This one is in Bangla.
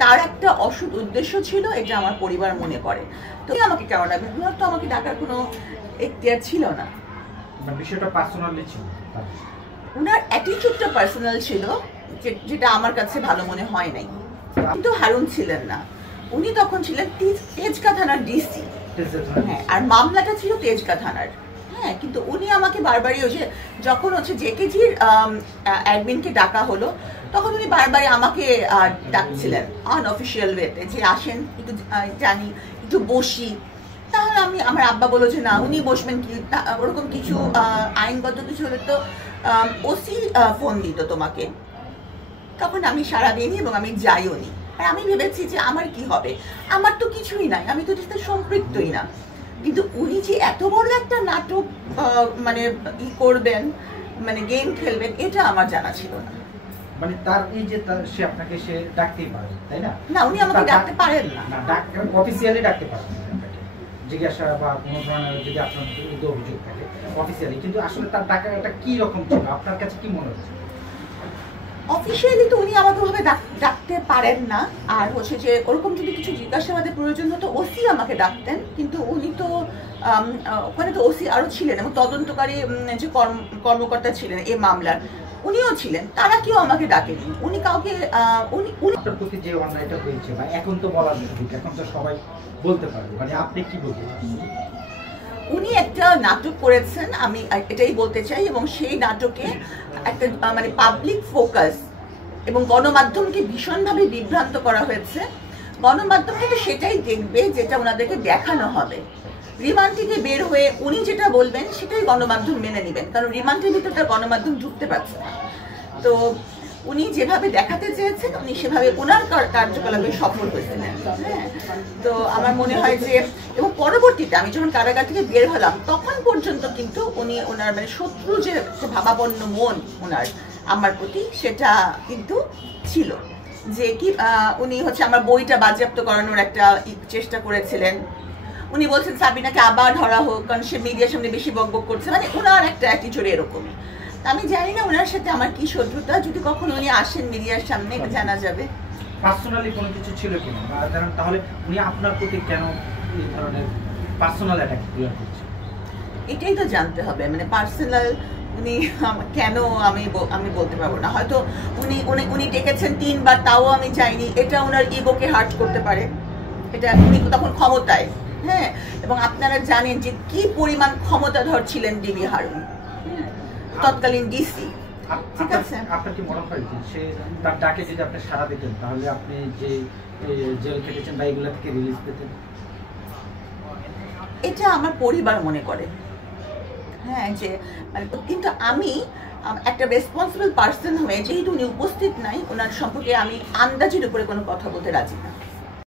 তার একটা অসৎ উদ্দেশ্য ছিল, এটা আমার পরিবার মনে করে। তো আমাকে কেন ডাকবে, ওনার তো আমাকে ডাকার কোনো এখতিয়ার ছিল না। বিষয়টা পার্সোনালি ছিল, ওনার অ্যাটিটিউডটা পার্সোনাল ছিল, যেটা আমার কাছে ভালো মনে হয় নাই। কিন্তু হারুন ছিলেন না, উনি তখন ছিলেন তেজগাঁ থানার ডিসি। হ্যাঁ, আর মামলাটা ছিল তেজগাঁ থানার। হ্যাঁ, কিন্তু উনি আমাকে বারবারই ওই যে যখন হচ্ছে জেকেজির অ্যাডমিনকে ডাকা হলো, তখন উনি বারবারই আমাকে ডাকছিলেন আনঅফিসিয়াল ওয়েতে, যে আসেন একটু জানি, একটু বসি। তাহলে আমার আব্বা বললো যে না, উনি বসবেন কি, ওরকম কিছু আইনগত কিছু হলে তো ওসি ফোন দিত তোমাকে। তখন আমি সারা দিইনি এবং আমি যাইও নি। আর আমি ভেবেছি যে আমার কি হবে, আমার তো কিছুই নাই, আমি তো এটাতে সম্পৃক্তই না। কিন্তু উনি যে এত বড় একটা নাটক মানে করবেন, মানে গেম খেলবেন, এটা আমার জানা ছিল না। মানে তার এই যে সে আপনাকে সে ডাকতেই পারে, তাই না? না, উনি আমাকে ডাকতে পারেন না, অফিসিয়ালি ডাকতে পারেন জিজ্ঞাসা বা কোনো ধরনের যদি আপনার বিরুদ্ধে অভিযোগ থাকে অফিসিয়ালি, কিন্তু আসলে তার ডাকাটা কি রকম ছিল আপনার কাছে কি মনে হচ্ছে? অফিসিয়ালি তো উনি আমাকে ভাবে ডাকতে পারেন না। আর হচ্ছে যে ওরকম যদি কিছু জিজ্ঞাসাবাদের প্রয়োজন হতো, ওসি আমাকে ডাকতেন। কিন্তু উনি তো ওখানে তো ওসি আরো ছিলেন এবং তদন্তকারী যে কর্মকর্তা ছিলেন এই মামলার, উনিও ছিলেন, তারা কেউ আমাকে ডাকেনি। উনি কাউকে উনি আপনার প্রতি যে অন্যায়টা হয়েছে, বা এখন তো বলার ঠিক, এখন তো সবাই বলতে পারবে, মানে আপনি কি বলতে? উনি একটা নাটক করেছেন, আমি এটাই বলতে চাই, এবং সেই নাটকে একটা মানে পাবলিক ফোকাস এবং গণমাধ্যমকে ভীষণভাবে বিভ্রান্ত করা হয়েছে। গণমাধ্যম থেকে সেটাই দেখবে যেটা ওনাদেরকে দেখানো হবে। রিমান্ড থেকে বের হয়ে উনি যেটা বলবেন সেটাই গণমাধ্যম মেনে নেবেন, কারণ রিমান্ডের ভিতরটা গণমাধ্যম ঢুকতে পারছে না। তো উনি যেভাবে দেখাতে চেয়েছেন, উনি সেভাবে ওনার কার্যকলাপে সফল হয়েছিলেন। হ্যাঁ, তো আমার মনে হয় যে, এবং পরবর্তীতে আমি যখন কারাগার থেকে বের হলাম, তখন পর্যন্ত কিন্তু উনি ওনার মানে শত্রু যে ভাবাপন্ন মন ওনার আমার প্রতি, সেটা কিন্তু ছিল। যে কি উনি হচ্ছে আমার বইটা বাজেয়াপ্ত করানোর একটা চেষ্টা করেছিলেন। উনি বলছেন সাবিনাকে আবার ধরা হোক, কারণ সে মিডিয়ার সামনে বেশি বকবক করছে, মানে ওনার একটা অ্যাটিটিউড এরকমই। আমি জানি না ওনার সাথে আমার কি শত্রুতা, যদি কখনো উনি আসেন মিডিয়ার সামনে জানা যাবে। পার্সোনালি কোনো কিছু ছিল কিনা, কারণ তাহলে উনি আপনার প্রতি কেন এই ধরনের পার্সোনাল অ্যাটাক করছে, এটাই তো জানতে হবে। মানে পার্সোনাল উনি কেন, আমি বলতে পারবো না। হয়তো উনি ডেকেছেন 3 বার, তাও আমি চাইনি, এটা ওনার ইগোকে হার্ট করতে পারে। এটা উনি তখন ক্ষমতায়, হ্যাঁ, এবং আপনারা জানেন যে কি পরিমাণ ক্ষমতাধর ছিলেন ডিবি হারুন, তৎকালীন ডিসি। ঠিক আছে, আপনার কি মনে হয় যে সে তার ডাকে যদি আপনি সাড়া দিতেন, তাহলে আপনি যে জেল কেটেছেন বা এগুলো থেকে রিলিজ পেতেন? এটা আমার পরিবার মনে করে। হ্যাঁ, যে মানে, কিন্তু আমি একটা রেসপন্সিবল পার্সন হয়ে, যেহেতু উনি উপস্থিত নাই, ওনার সম্পর্কে আমি আন্দাজের উপরে কোনো কথা বলতে রাজি না।